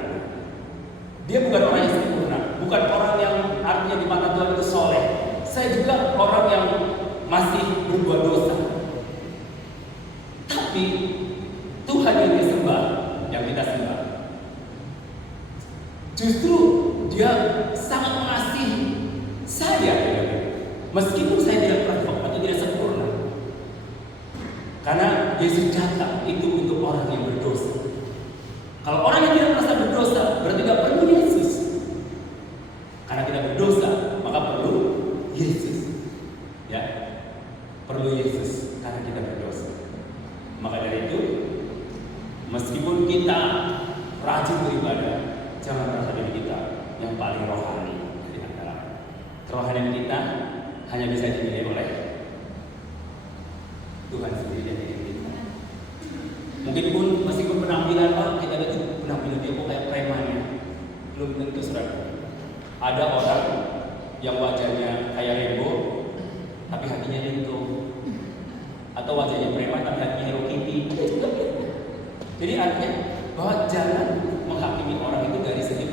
Dia bukan orang yang sempurna, bukan orang yang artinya di mata Tuhan itu soleh. Saya juga orang yang masih berbuat dosa. Tapi Tuhan yang dia sembah, yang kita sembah, justru Dia sangat mengasihi saya, meskipun saya tidak perfect atau tidak sempurna. Karena Yesus datang itu untuk orang yang berdosa. Kalau orang yang tidak merasa berdosa, berarti tidak perlu Yesus. Karena kita berdosa, maka perlu Yesus. Ya, perlu Yesus karena kita berdosa. Maka dari itu, meskipun kita rajin beribadah, jangan merasa diri kita yang paling rohani dari antara. Kerohanian kita hanya bisa dinilai oleh Tuhan sendiri dan diri kita. Mungkin pun meskipun penampilan kita lihat penampilan dia kok kayak preman ya, belum tentu saudara. Ada orang yang wajahnya kayak Rembo, tapi hatinya Rinto. Atau wajahnya preman tapi hatinya Hello Kitty. Jadi artinya bahwa jangan menghakimi orang itu dari segi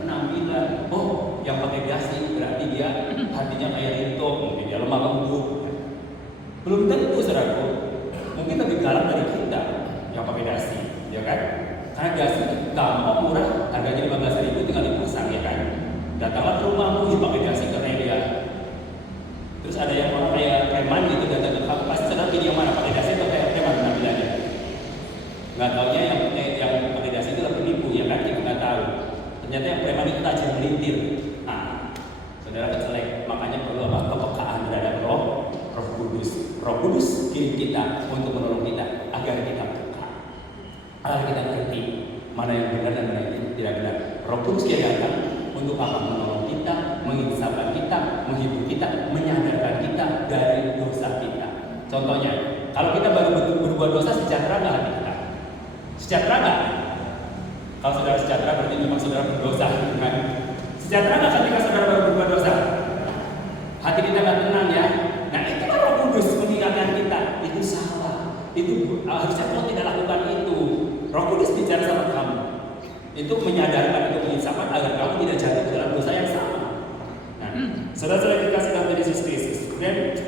penampilan. Oh, yang pakai dasi berarti dia hatinya kayak Rinto, mungkin dia lemah lembut. Belum tentu saudaraku, mungkin lebih galak dari kita yang pakai dasi, ya kan? Karena dasi gampang, murah, harganya 15.000 tinggal dipasang, ya kan? Datanglah ke rumahmu, pakai dasi karena dia. Terus ada yang orang kayak preman gitu datang ke kamu, pasti saudara pilih yang mana, pakai dasi atau kayak preman penampilannya? Nggak taunya yang pakai dasi itu penipu, ya kan? Kita nggak tahu. Ternyata yang preman itu tajam melintir. Nah, saudara kecelek, makanya perlu apa? Kepekaan terhadap Roh Kudus. Roh Kudus kirim kita untuk menolong kita agar kita peka, agar kita ngerti mana yang benar dan mana yang tidak benar. Roh Kudus dia datang untuk apa? Menolong kita, menginsafkan kita, menghibur kita, menyadarkan kita dari dosa kita. Contohnya, kalau kita baru berbuat dosa, sejahtera nggak hati kita? Sejahtera nggak? Kalau saudara sejahtera berarti memang saudara berdosa, kan? Sejahtera nggak ketika saudara baru berbuat dosa? Hati kita nggak tenang ya. Nah, itu kan Roh Kudus mengingatkan kita, itu salah, itu harusnya kau tidak lakukan itu. Roh Kudus bicara sama kamu, itu menyadarkan, itu menginsafkan agar kamu tidak jatuh ke dalam dosa yang sama. Nah, saudara-saudara dikasih dalam Yesus Kristus. Dan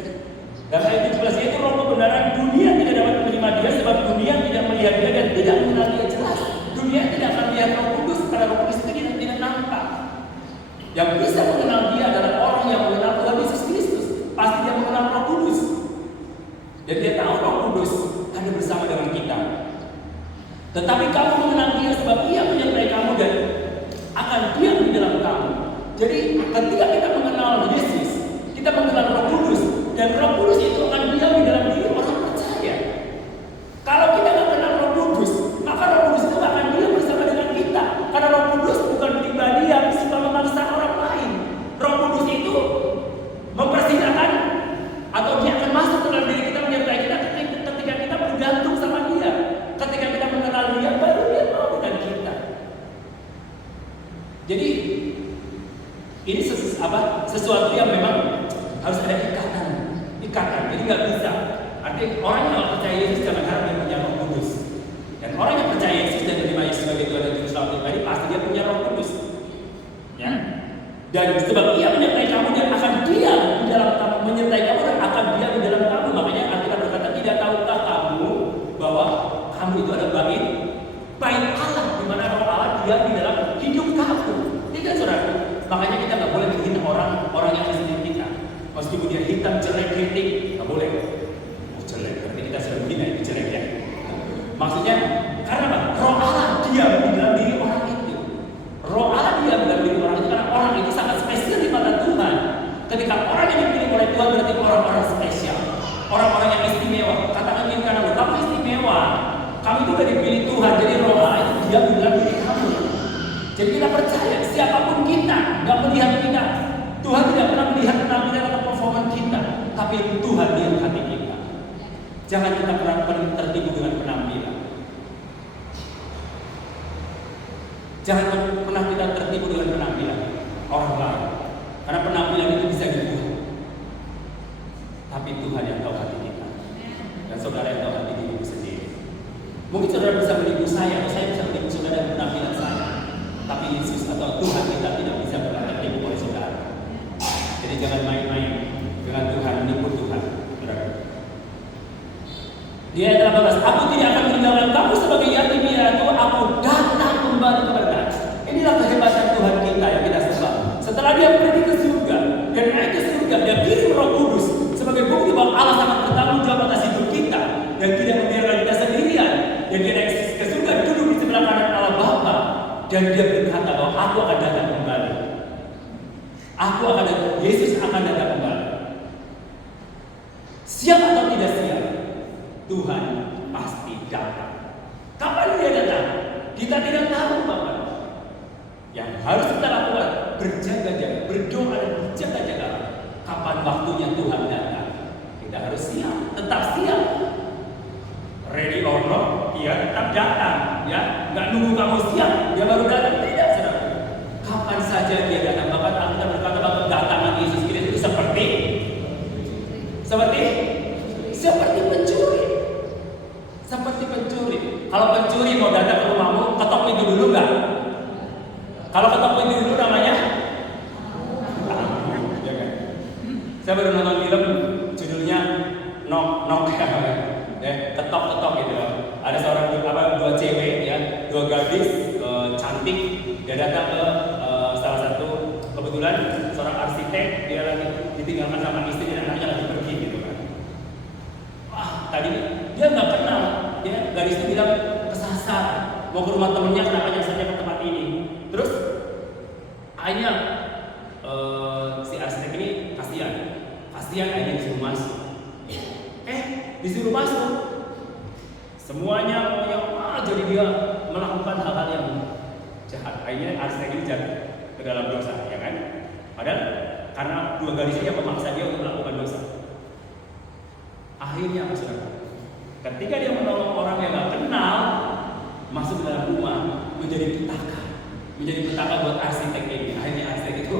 dalam ayat 17 itu roh kebenaran, dunia tidak dapat menerima dia sebab dunia tidak melihat dia dan tidak mengenal dia jelas. Dunia tidak akan melihat Roh Kudus karena Roh Kudus itu tidak nampak. Yang bisa Tetapi kamu mengenal Dia sebab Ia menyertai kamu dan akan diam di dalam kamu. Jadi ketika kita mengenal Yesus, kita mengenal Roh Kudus, dan Roh Kudus itu akan diam di dalam diri orang percaya. Kalau kita nggak kenal Roh Kudus, maka Roh Kudus itu nggak akan diam bersama dengan kita. Karena Roh Kudus bukan pribadi yang suka memaksa orang lain. Roh Kudus itu mempersilahkan atau Dia akan masuk ke dalam diri kita, menyertai kita ketika kita bergantung sama Dia. Ketika kita mengenal Dia, baru Dia mau dengan kita. Jadi ini sesuatu yang memang harus ada ikatan. Jadi nggak bisa. Artinya orang yang percaya Yesus jangan harap dia punya Roh Kudus. Dan orang yang percaya Yesus dan menerima Yesus sebagai Tuhan dan Juru Selamat pribadi, pasti dia punya Roh Kudus. Ya. Dan sebab Ia menyertai kamu dan akan diam di dalam kamu, menyertai kamu dan akan diam di dalam kamu. Makanya Alkitab berkata, tidak tahukah kamu bahwa kamu itu ada bait Allah, di mana Roh Allah diam di dalam hidup kamu. Ini kan saudara. Makanya kita nggak boleh menghina orang yang di kita. Meskipun dia hitam, jelek, kritik, nggak boleh. Oh jelek, berarti kita sudah menghina itu jelek ya. Maksudnya, karena apa? Roh Allah diam di dalam diri orang itu. Roh Allah diam di dalam diri orang itu karena orang itu sangat spesial di mata Tuhan. Ketika orang yang dipilih oleh Tuhan berarti orang-orang spesial, orang-orang yang istimewa. Katakan gini karena kamu istimewa, kamu itu udah dipilih Tuhan. Jadi Roh Allah itu diam di dalam diri kamu. Jadi kita percaya siapapun kita, nggak melihat kita. Tuhan tidak pernah melihat penampilan atau performa kita, tapi Tuhan lihat hati kita. Jangan kita pernah tertipu dengan penampilan. Jangan pernah kita tertipu dengan penampilan orang lain, karena penampilan itu bisa dibuat. Tapi Tuhan yang tahu hati kita, dan saudara yang tahu hati diri sendiri. Mungkin saudara bisa menipu saya, atau saya bisa menipu saudara dengan penampilan saya. Tapi Yesus atau Tuhan kita tidak bisa pernah tertipu oleh saudara. Jadi jangan main-main dengan Tuhan, menipu Tuhan. Dia adalah balas. Aku tidak akan meninggalkan kamu sebagai yatim piatu. Aku datang kembali kepada kamu. Inilah kehebatan Tuhan kita yang kita sembah. Setelah Dia pergi ke surga dan naik ke surga, Dia kirim Roh Kudus sebagai bukti bahwa Allah sangat bertanggung jawab atas hidup kita dan tidak membiarkan kita sendirian. Dan Dia naik ke surga, duduk di sebelah kanan Allah Bapa. Dan Dia berkata bahwa aku akan datang kembali. Yesus akan datang kembali. Siap atau tidak siap, Tuhan pasti datang. Kapan Dia datang? Kita tidak tahu Bapak. Yang harus kita lakukan, berjaga-jaga, berdoa dan berjaga-jaga. Kapan waktunya Tuhan datang? Kita harus siap, tetap siap. Ready or not, Dia tetap datang. Ya, nggak nunggu kamu siap, Dia baru datang. Tidak, saudara. Kapan saja Dia datang. Bahkan Alkitab berkata bahwa kedatangan Yesus Kristus itu seperti pencuri. Seperti pencuri. Kalau pencuri mau datang ke rumahmu, ketok pintu dulu nggak? Kalau ketok pintu dulu namanya? Ya kan? Saya baru nonton film judulnya Knock, ketok gitu. Ada dua cewek ya, dua gadis cantik, dia datang ke salah satu, kebetulan seorang arsitek, dia lagi ditinggalkan sama istri dan anaknya lagi pergi gitu kan. Wah, tadi dia nggak kenal, dia gadis itu bilang kesasar, mau ke rumah temennya, kenapa nyasarnya ke tempat ini. Terus akhirnya si arsitek ini kasihan akhirnya disuruh masuk. Disuruh masuk, semuanya jadi dia melakukan hal-hal yang jahat. Akhirnya arsitek ini jatuh ke dalam dosa, ya kan? Padahal karena dua gadis ini yang memaksa dia untuk melakukan dosa. Akhirnya apa saudara? Ketika dia menolong orang yang gak kenal masuk ke dalam rumah, menjadi petaka buat arsitek ini. Akhirnya arsitek itu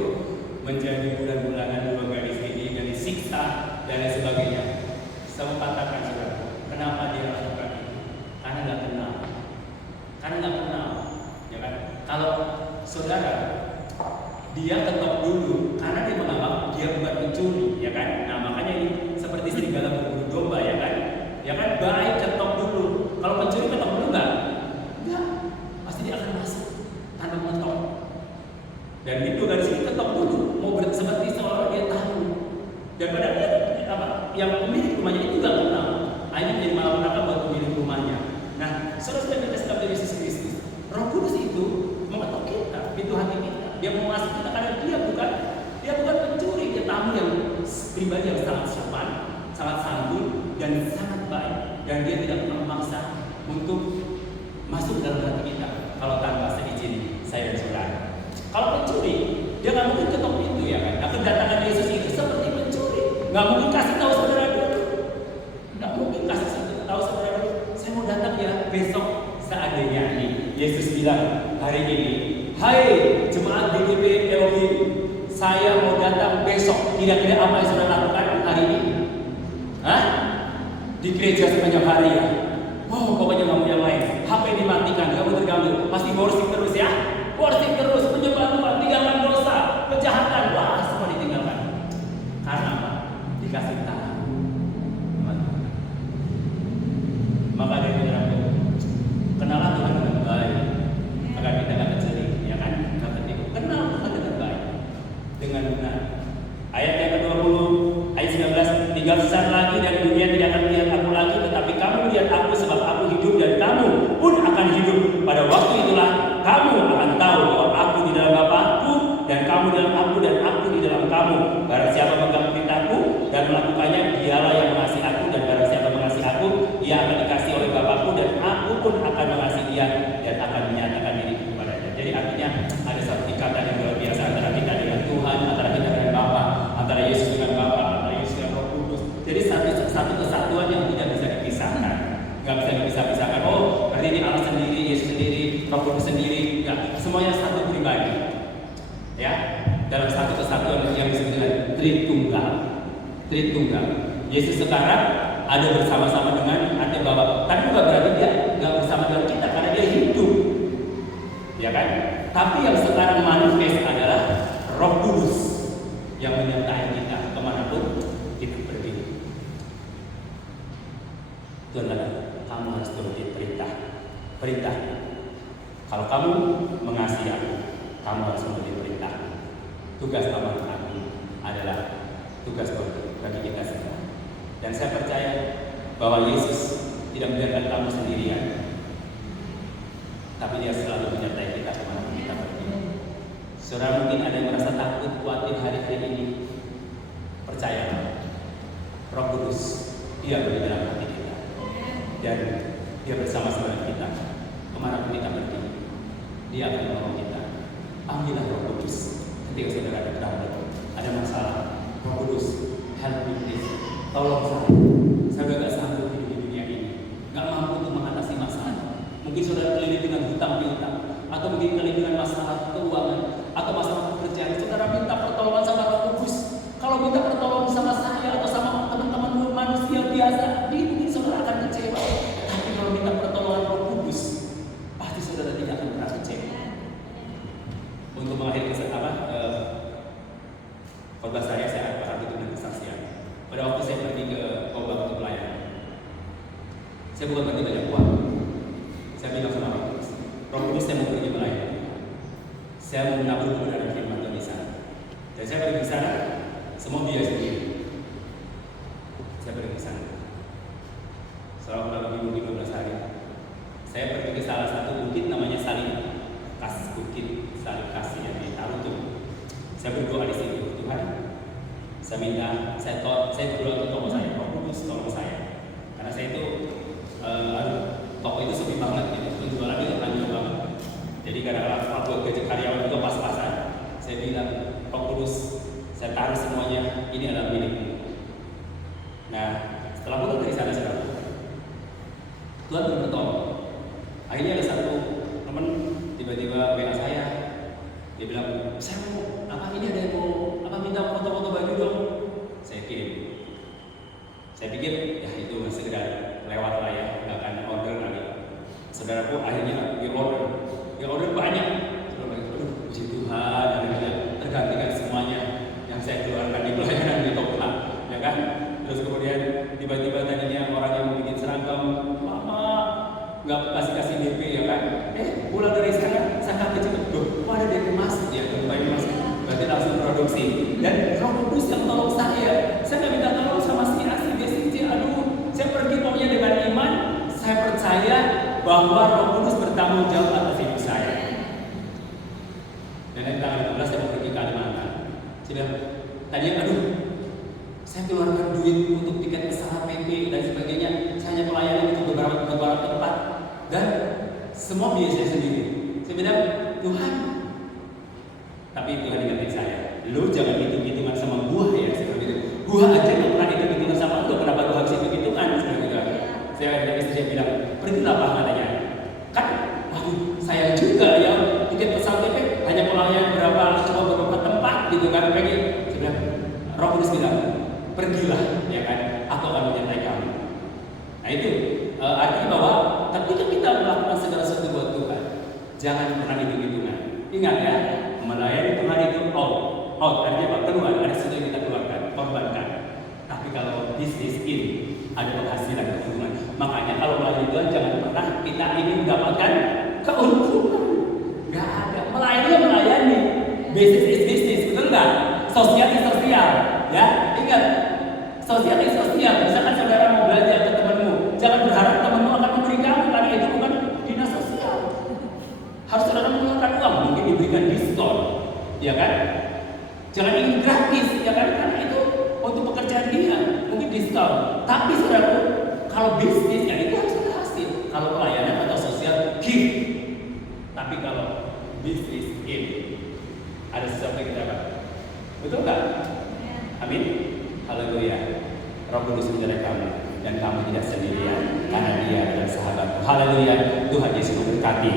menjadi bulan-bulanan dua gadis ini, dan disiksa dan lain sebagainya. Saya katakan saudara, kenapa dia lakukan itu? Karena nggak kenal, ya kan? Kalau saudara, dia ketok dulu, karena dia menganggap dia bukan pencuri, ya kan? Nah makanya ini seperti serigala berburu domba, ya kan? Ya kan, baik ketok dulu. Kalau pencuri ketok dulu nggak? Nggak, pasti dia akan masuk tanpa mengetok. Dan itu dari sini ketok dulu, mau seperti seolah dia tahu. Dan padahal dia yang pemilik rumahnya itu nggak kenal. Akhirnya menjadi malapetaka buat pemilik rumahnya. Nah, saudara-saudara kita sedang Dia mau masuk kita karena dia bukan pencuri, dia tamu yang pribadi yang sangat sopan, sangat santun dan sangat baik, dan dia tidak pernah memaksa untuk masuk dalam hati kita kalau tanpa seizin saya dan saudara. Kalau pencuri, dia nggak mungkin ketok pintu ya kan. Nah, kedatangan Yesus itu seperti pencuri, nggak mungkin kasih tahu saudara dulu, nggak mungkin kasih tahu saudara dulu. Saya mau datang ya besok. Seandainya ini Yesus bilang hari ini, hai jemaat DKP Elohim, saya mau datang besok. Kira-kira apa yang saudara lakukan hari ini? Hah? Di gereja sepanjang hari ya? Wow, pokoknya nggak mau yang lain. HP dimatikan, kamu terganggu. Pasti worship terus ya? Worship terus, menyembah Tuhan, tinggalkan dosa, kejahatan. Wah, semua ditinggalkan. Karena apa? Dikasih tahu. Maka dari itu kenalah Tuhan dengan baik agar kita dapat sering, ya kan? Dapat itu. Kenal Tuhan dengan baik, dengan benar. Ayat yang ke-20, ayat 19, tinggal sesaat lagi dan dunia tidak akan melihat aku lagi, tetapi kamu melihat aku sebab aku hidup dan kamu pun akan hidup. Pada waktu itulah kamu akan tahu bahwa aku di dalam Bapa-Ku dan kamu dalam aku dan aku di dalam kamu. Barang siapa memegang perintahku dan melakukannya, dialah yang mengasihi aku, dan barang siapa mengasihi aku, ia akan dikasihi oleh Bapa-Ku, dan aku pun akan mengasihi dia dan akan menyatakan diriku kepadanya. Jadi artinya ada satu ikatan yang luar biasa antara kita dengan Tuhan, antara kita dengan Bapa, antara Yesus dengan Bapa, antara Yesus dengan Roh Kudus. Jadi satu kesatuan yang tidak bisa dipisahkan, nggak bisa dipisah-pisahkan. Oh, berarti ini Allah sendiri, Yesus sendiri, Roh Kudus sendiri, ya, semuanya satu pribadi. Ya, dalam satu kesatuan yang disebut dengan Tritunggal. Yesus sekarang ada bersama-sama dengan arti Bapa. Tapi bukan berarti dia nggak bersama dengan kita karena dia hidup, ya kan? Tapi yang sekarang manifest adalah Roh Kudus yang menyertai kita kemanapun kita pergi. Tuhan kata, kamu harus turuti perintah. Kalau kamu mengasihi aku, kamu harus menuruti perintah. Tugas amanat aku adalah tugas bagi kita semua. Dan saya percaya bahwa Yesus tidak membiarkan kamu sendirian, tapi dia selalu menyertai kita kemanapun kita pergi. Saudara mungkin ada yang merasa takut, khawatir hari-hari ini. Percayalah, Roh Kudus dia berada dalam hati kita, dan dia bersama-sama dengan kita kemanapun kita pergi. Dia akan menolong kita. Panggillah Roh Kudus ketika saudara ada trouble, ada masalah. Roh Kudus, help me please. Tolong saya udah gak sanggup hidup di dunia ini, gak mampu untuk mengatasi masalah. Mungkin saudara keliling dengan hutang piutang, atau mungkin keliling dengan masalah keuangan, atau masalah pekerjaan. Saudara minta pertolongan sama Roh Kudus. Kalau minta pertolongan sama saya atau sama teman-teman manusia biasa, mungkin saudara akan kecewa. Tapi kalau minta pertolongan Roh Kudus, pasti saudara tidak akan pernah kecewa. Untuk mengakhiri khotbah saya akan tutup dengan kesaksian. Pada waktu saya pergi ke Kobang untuk pelayanan, saya bukan berarti banyak uang. Saya bilang sama Roh Kudus, saya mau pergi melayani. Saya mau menabur kebenaran firman Tuhan di sana. Dan saya pergi di sana, semua biaya sendiri. Saya pergi di sana. Selama kurang lebih 15 hari, saya pergi ke salah satu bukit namanya Bukit Salib Kasih yang di Tarutung. Saya berdoa di situ, Tuhan, saya berdoa untuk toko saya, Roh Kudus tolong saya, karena saya itu toko itu sepi banget, gitu. Penjualan itu hancur banget. Jadi karena waktu gaji karyawan itu pas-pasan, saya bilang, Roh Kudus, saya taruh semuanya, ini adalah milikmu. Nah, setelah pulang dari sana, Tuhan bertolong. Akhirnya ada satu teman tiba-tiba WA saya, dia bilang, saya mau ini ada yang mau minta foto-foto baju dong. Saya kirim. Saya pikir ya itu sekedar lewat lah ya, nggak akan order lagi. Saudaraku akhirnya dia order banyak. Puji Tuhan, akhirnya tergantikan semuanya yang saya keluarkan di pelayanan di toko, ya kan? Terus kemudian tiba-tiba tadinya orang yang mau bikin seragam lama nggak kasih DP, ya kan? Pulang dari sana saya kecil, kok ada DP masuk ya, kembali masuk. Berarti langsung produksi. Dan Roh Kudus yang tolong saya nggak minta tolong sama si A, si B, si C. Aduh, saya pergi pokoknya dengan iman. Saya percaya bahwa Roh Kudus bertanggung jawab atas hidup saya. Dan yang tanggal 16 Saya bilang, tadinya aduh, saya keluarkan duit untuk tiket pesawat PP dan sebagainya. Saya hanya melayani untuk beberapa tempat dan semua biaya saya sendiri. Saya bilang, Tuhan, tapi Tuhan ingatin saya, lu jangan hitung-hitungan sama gua ya, seperti itu. Gua aja nggak pernah hitung-hitungan sama lu, kenapa gua harus hitung-hitungan seperti itu. Saya dan istri saya bilang, pergilah Pak katanya. Kan, waduh, sayang juga ya, tiket pesawat PP hanya melayani beberapa tempat gitu kan, pengen. Saya bilang, Roh Kudus bilang, pergilah, ya kan, aku akan menyertai kamu. Nah itu artinya bahwa ketika kita melakukan segala sesuatu buat Tuhan, jangan pernah hitung-hitungan. Ingat ya, melayani Tuhan itu out artinya apa? Keluar, ada sesuatu yang kita keluarkan, korbankan. Tapi kalau bisnis ini ada penghasilan, keuntungan. Makanya kalau melayani Tuhan jangan pernah kita ingin mendapatkan keuntungan. Gak ada. Melayani. Business is business, betul nggak? Sosial is sosial. Ya, ingat, sosial is sosial. Misalkan saudara mau belanja ke temanmu, jangan berharap temanmu akan memberi kamu karena itu bukan dinas sosial. Harus saudara mengeluarkan uang, mungkin diberikan diskon, ya kan? Jangan ingin gratis, ya kan? Karena itu untuk pekerjaan dia, mungkin diskon. Tapi saudara, kalau bisnis ya itu harus ada hasil. Kalau pelayanan atau sosial, give. Tapi kalau bisnis ini ada sesuatu yang kita dapat, betul nggak? Amin. Haleluya. Roh Kudus menyertai kamu dan kamu tidak sendirian karena Dia adalah sahabatmu. Haleluya. Tuhan Yesus memberkati.